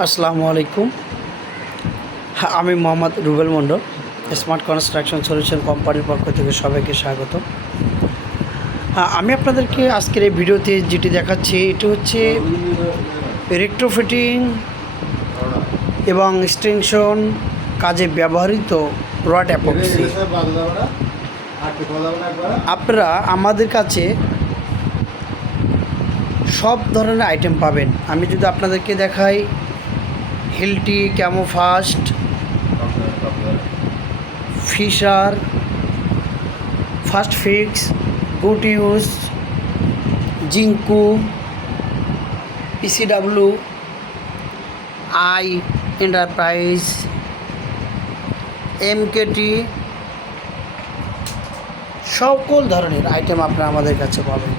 আসসালামু আলাইকুম। আমি মোহাম্মদ রুবেল মণ্ডল, স্মার্ট কনস্ট্রাকশন সলিউশন কোম্পানির পক্ষ থেকে সবাইকে স্বাগত। আমি আপনাদেরকে আজকের এই ভিডিওতে যেটি দেখাচ্ছি এটি হচ্ছে রেট্রোফিটিং এবং এক্সটেনশন কাজে ব্যবহৃত রড অ্যাপক্সি। আপনারা আমাদের কাছে সব ধরনের আইটেম পাবেন। আমি যদি আপনাদেরকে দেখাই, হিলটি, ক্যামোফাস্ট, Fischer, fast fix, good use, জিঙ্কু, পিসিডাব্লিউ, আই এন্টারপ্রাইজ, এমকেটি, সকল ধরনের আইটেম আপনারা আমাদের কাছে পাবেন।